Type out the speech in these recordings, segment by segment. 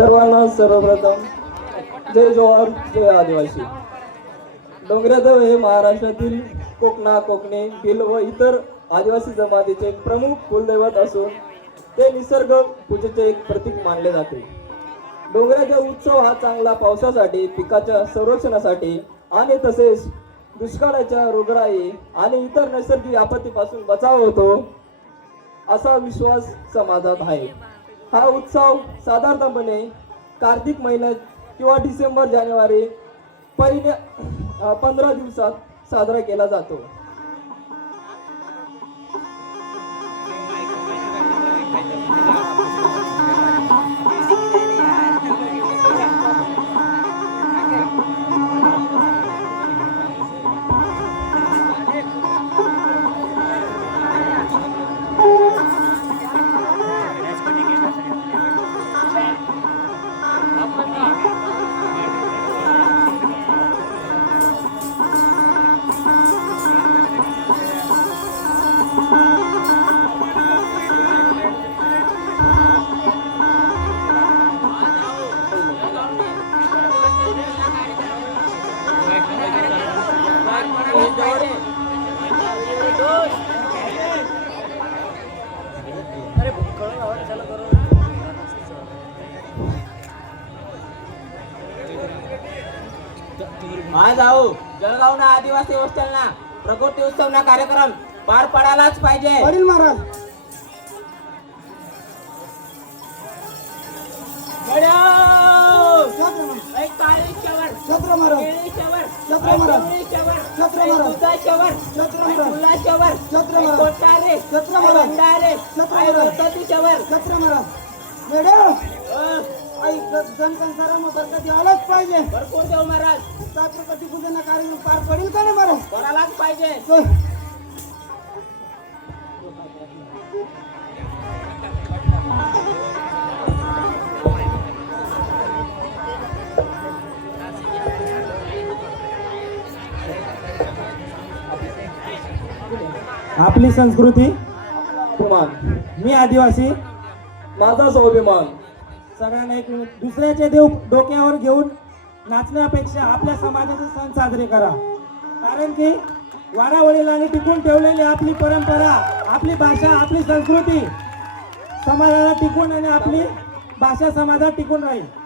सर्वांना सर्वप्रथम जय जोहार जय आदिवासी. डोंगरादेव हे महाराष्ट्रातील कोकणा कोकणी भिल व इतर आदिवासी जमातीचे प्रमुख कुलदैवत असून ते निसर्ग पूजेचे एक प्रतीक मानले जाते. डोंगराचा उत्सव हा चांगला पावसासाठी पिकाच्या संरक्षणासाठी आणि तसेच दुष्काळाच्या रोगराई आणि इतर नैसर्गिक आपत्तीपासून बचाव होतो असा विश्वास समाजात आहे. हा उत्सव साधारणपणे कार्तिक महिन्यात किंवा डिसेंबर जानेवारी पहिल्या पंधरा दिवसात साजरा केला जातो. जाऊ जळगावना आदिवासी हॉस्टेलना प्रकृती उत्सवना कार्यक्रम पार पडायलाच पाहिजे। वडील महाराज। एक काळीच्यावर, छत्र महाराज. छत्र महाराज. छत्र महाराज. छत्र महाराज. छत्र महाराज. छत्र महाराज. छत्र महाराज. छत्र महाराज. मॅडम आई पाहिजे. भरपूर देव महाराज. छत्रपती पूजन कार्यक्रम पार पडेल का नाही महाराज? कोणालाच पाहिजे. आपली संस्कृती अभिमान मी आदिवासी. माझा स्वाभिमान. सगळ्यांना एक दुसऱ्याचे देव डोक्यावर घेऊन नाचण्यापेक्षा आपल्या समाजाचे सण साजरे करा. कारण की वाडावडिलांनी टिकून ठेवलेली आपली परंपरा आपली भाषा आपली संस्कृती समाजाला टिकून आणि आपली भाषा समाजात टिकून राहील.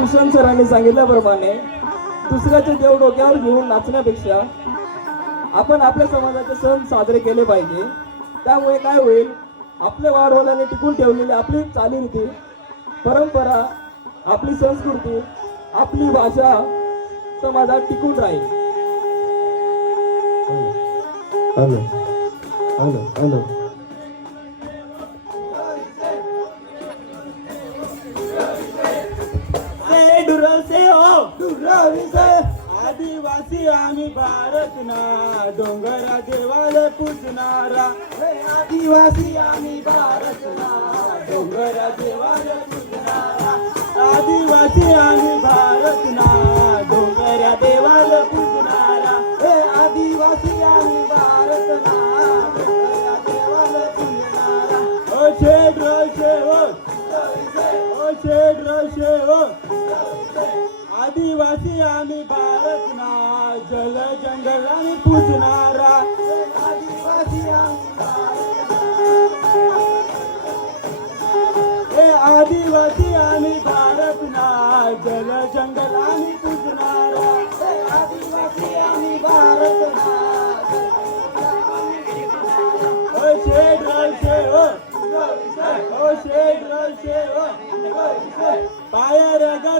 भूषण सरांनी सांगितल्याप्रमाणे दुसऱ्याचे देव डोक्यावर घेऊन नाचण्यापेक्षा आपण आपल्या समाजाचे सण साजरे केले पाहिजे. त्यामुळे काय होईल? आपल्या वाढवल्याने टिकून ठेवलेली आपली चालीरीती परंपरा आपली संस्कृती आपली भाषा समाजात टिकून राहील. Hello hello hello. आदिवासी आम्ही भारत ना डोंगरा देवाला पुजणारा. आदिवासी आम्ही भारत डोंगरा देवाला पुजणारा. आदिवासी आम्ही भारत आदिवासी आम्ही भारत ना जल जंगल आणि पुजणारा आदिवासी आम्ही हे आदिवासी आम्ही भारत ना जल जंगल आणि पुजणारा आदिवासी आम्ही भारत ना ओ शेड रो शेवट ओ. शेठ, ओ पाया रगड